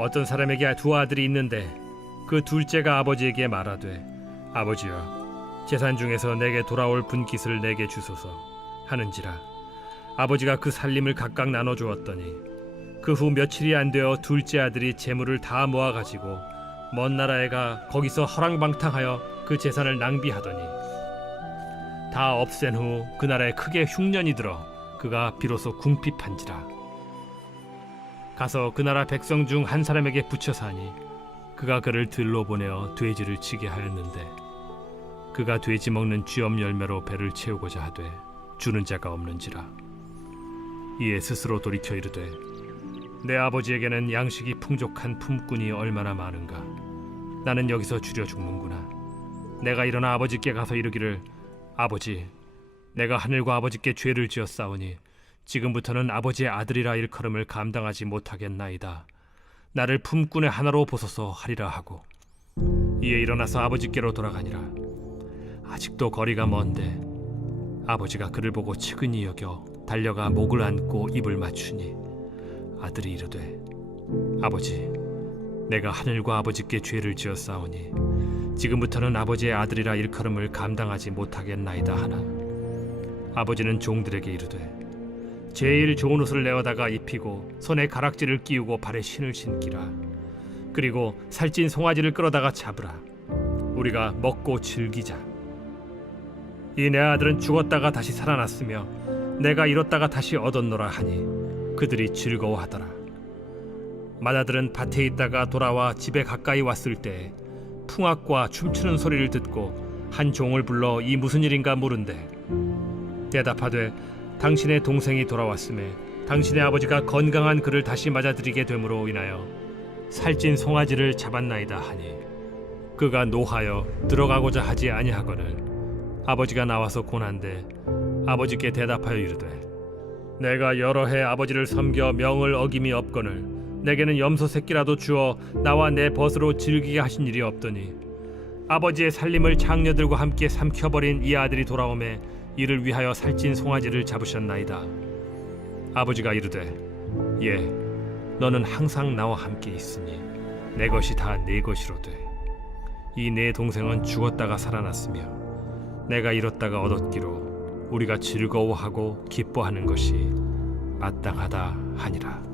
어떤 사람에게 두 아들이 있는데 그 둘째가 아버지에게 말하되 아버지여 재산 중에서 내게 돌아올 분깃을 내게 주소서 하는지라. 아버지가 그 살림을 각각 나눠 주었더니 그 후 며칠이 안 되어 둘째 아들이 재물을 다 모아 가지고 먼 나라에 가 거기서 허랑방탕하여 그 재산을 낭비하더니 다 없앤 후 그 나라에 크게 흉년이 들어 그가 비로소 궁핍한지라. 가서 그 나라 백성 중 한 사람에게 붙여 사니 그가 그를 들로 보내어 돼지를 치게 하였는데 그가 돼지 먹는 쥐엄 열매로 배를 채우고자 하되 주는 자가 없는지라. 이에 스스로 돌이켜 이르되 내 아버지에게는 양식이 풍족한 품꾼이 얼마나 많은가. 나는 여기서 줄여 죽는구나. 내가 일어나 아버지께 가서 이르기를 아버지 내가 하늘과 아버지께 죄를 지었사오니 지금부터는 아버지의 아들이라 일컬음을 감당하지 못하겠나이다. 나를 품꾼의 하나로 보소서 하리라 하고 이에 일어나서 아버지께로 돌아가니라. 아직도 거리가 먼데 아버지가 그를 보고 측은히 여겨 달려가 목을 안고 입을 맞추니 아들이 이르되 아버지 내가 하늘과 아버지께 죄를 지었사오니 지금부터는 아버지의 아들이라 일컬음을 감당하지 못하겠나이다 하나 아버지는 종들에게 이르되 제일 좋은 옷을 내어다가 입히고 손에 가락지를 끼우고 발에 신을 신기라. 그리고 살찐 송아지를 끌어다가 잡으라. 우리가 먹고 즐기자. 이 내 아들은 죽었다가 다시 살아났으며 내가 잃었다가 다시 얻었노라 하니 그들이 즐거워하더라. 맏아들은 밭에 있다가 돌아와 집에 가까이 왔을 때 풍악과 춤추는 소리를 듣고 한 종을 불러 이 무슨 일인가 물은데 대답하되 당신의 동생이 돌아왔음에 당신의 아버지가 건강한 그를 다시 맞아들이게 됨으로 인하여 살찐 송아지를 잡았나이다 하니 그가 노하여 들어가고자 하지 아니하거늘 아버지가 나와서 고난데 아버지께 대답하여 이르되 내가 여러 해 아버지를 섬겨 명을 어김이 없거늘 내게는 염소 새끼라도 주어 나와 내 벗으로 즐기게 하신 일이 없더니 아버지의 살림을 장녀들과 함께 삼켜버린 이 아들이 돌아오매 이를 위하여 살찐 송아지를 잡으셨나이다. 아버지가 이르되 예 너는 항상 나와 함께 있으니 내 것이 다 네 것이로되 이 내 동생은 죽었다가 살아났으며 내가 잃었다가 얻었기로 우리가 즐거워하고 기뻐하는 것이 마땅하다 하니라.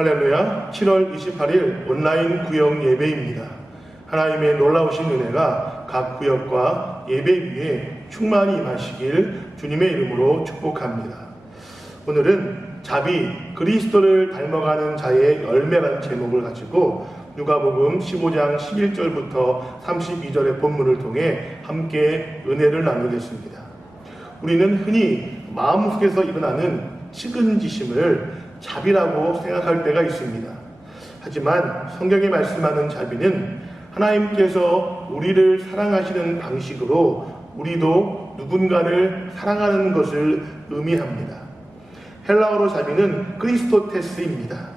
할렐루야. 7월 28일 온라인 구역 예배입니다. 하나님의 놀라우신 은혜가 각 구역과 예배 위에 충만히 임하시길 주님의 이름으로 축복합니다. 오늘은 자비, 그리스도를 닮아가는 자의 열매라는 제목을 가지고 누가복음 15장 11절부터 32절의 본문을 통해 함께 은혜를 나누겠습니다. 우리는 흔히 마음속에서 일어나는 측은지심을 자비라고 생각할 때가 있습니다. 하지만 성경에 말씀하는 자비는 하나님께서 우리를 사랑하시는 방식으로 우리도 누군가를 사랑하는 것을 의미합니다. 헬라어로 자비는 크리스토테스입니다.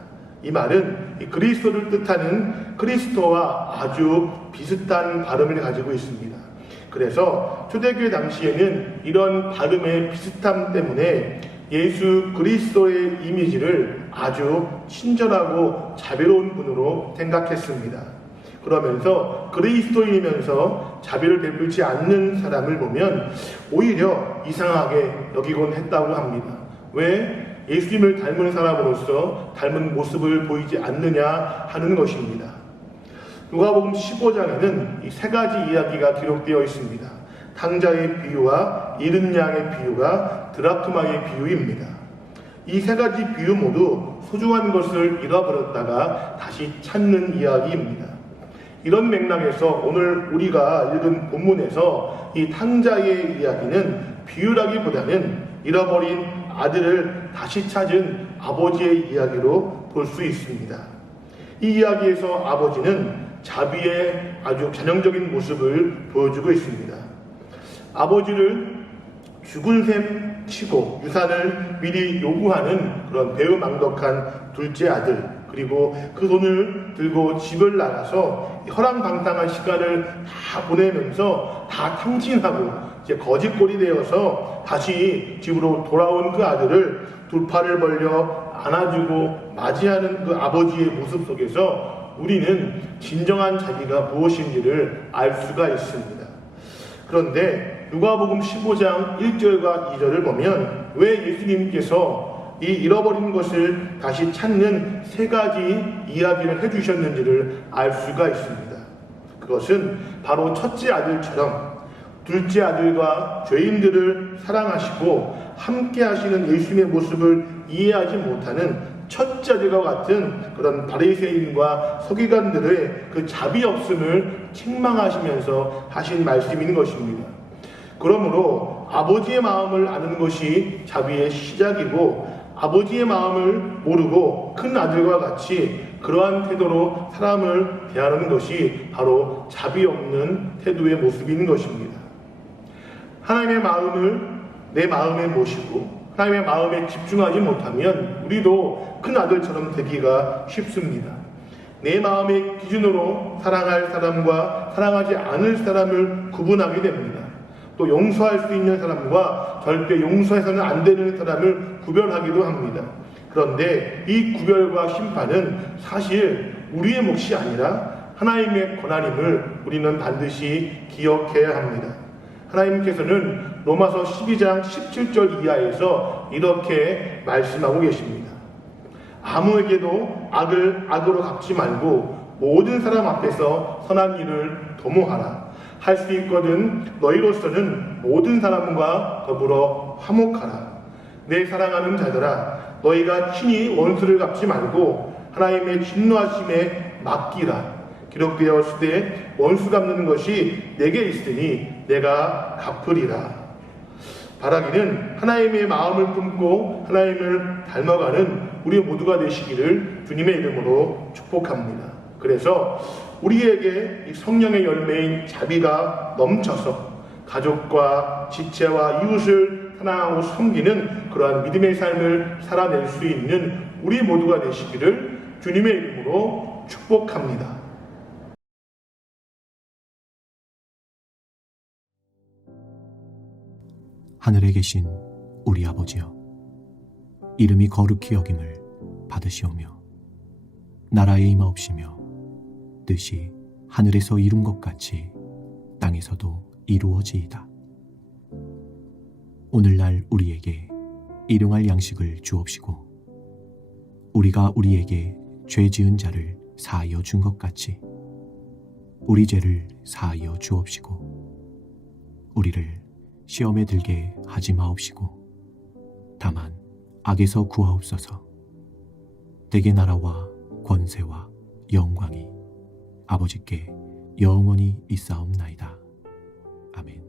이 말은 이 그리스도를 뜻하는 크리스토와 아주 비슷한 발음을 가지고 있습니다. 그래서 초대교회 당시에는 이런 발음의 비슷함 때문에 예수 그리스도의 이미지를 아주 친절하고 자비로운 분으로 생각했습니다. 그러면서 그리스도인이면서 자비를 베풀지 않는 사람을 보면 오히려 이상하게 여기곤 했다고 합니다. 왜? 예수님을 닮은 사람으로서 닮은 모습을 보이지 않느냐 하는 것입니다. 누가복음 15장에는 이 세 가지 이야기가 기록되어 있습니다. 탕자의 비유와 잃은 양의 비유가 드라크마의 비유입니다. 이 세 가지 비유 모두 소중한 것을 잃어버렸다가 다시 찾는 이야기입니다. 이런 맥락에서 오늘 우리가 읽은 본문에서 이 탕자의 이야기는 비유라기보다는 잃어버린 아들을 다시 찾은 아버지의 이야기로 볼 수 있습니다. 이 이야기에서 아버지는 자비의 아주 전형적인 모습을 보여주고 있습니다. 아버지를 죽은 셈 치고 유산을 미리 요구하는 그런 배은망덕한 둘째 아들, 그리고 그 돈을 들고 집을 나가서 허랑방탕한 시간을 다 보내면서 다 탕진하고 이제 거짓골이 되어서 다시 집으로 돌아온 그 아들을 두 팔을 벌려 안아주고 맞이하는 그 아버지의 모습 속에서 우리는 진정한 자비가 무엇인지를 알 수가 있습니다. 그런데 누가복음 15장 1절과 2절을 보면 왜 예수님께서 이 잃어버린 것을 다시 찾는 세 가지 이야기를 해주셨는지를 알 수가 있습니다. 그것은 바로 첫째 아들처럼 둘째 아들과 죄인들을 사랑하시고 함께 하시는 예수님의 모습을 이해하지 못하는 첫째 아들과 같은 그런 바리새인과 서기관들의 그 자비 없음을 책망하시면서 하신 말씀인 것입니다. 그러므로 아버지의 마음을 아는 것이 자비의 시작이고 아버지의 마음을 모르고 큰 아들과 같이 그러한 태도로 사람을 대하는 것이 바로 자비 없는 태도의 모습인 것입니다. 하나님의 마음을 내 마음에 모시고 하나님의 마음에 집중하지 못하면 우리도 큰 아들처럼 되기가 쉽습니다. 내 마음의 기준으로 사랑할 사람과 사랑하지 않을 사람을 구분하게 됩니다. 또 용서할 수 있는 사람과 절대 용서해서는 안 되는 사람을 구별하기도 합니다. 그런데 이 구별과 심판은 사실 우리의 몫이 아니라 하나님의 권한임을 우리는 반드시 기억해야 합니다. 하나님께서는 로마서 12장 17절 이하에서 이렇게 말씀하고 계십니다. 아무에게도 악을 악으로 갚지 말고 모든 사람 앞에서 선한 일을 도모하라. 할 수 있거든 너희로서는 모든 사람과 더불어 화목하라. 내 사랑하는 자들아, 너희가 친히 원수를 갚지 말고 하나님의 진노하심에 맡기라. 기록되었을 때 원수 갚는 것이 내게 있으니 내가 갚으리라. 바라기는 하나님의 마음을 품고 하나님을 닮아가는 우리 모두가 되시기를 주님의 이름으로 축복합니다. 그래서 우리에게 이 성령의 열매인 자비가 넘쳐서 가족과 지체와 이웃을 사랑하고 섬기는 그러한 믿음의 삶을 살아낼 수 있는 우리 모두가 되시기를 주님의 이름으로 축복합니다. 하늘에 계신 우리 아버지여, 이름이 거룩히 여김을 받으시오며 나라의 임하옵시며 뜻이 하늘에서 이룬 것 같이 땅에서도 이루어지이다. 오늘날 우리에게 일용할 양식을 주옵시고 우리가 우리에게 죄 지은 자를 사하여 준 것 같이 우리 죄를 사하여 주옵시고 우리를 시험에 들게 하지 마옵시고 다만 악에서 구하옵소서. 대개 나라와 권세와 영광이 아버지께 영원히 있사옵나이다. 아멘.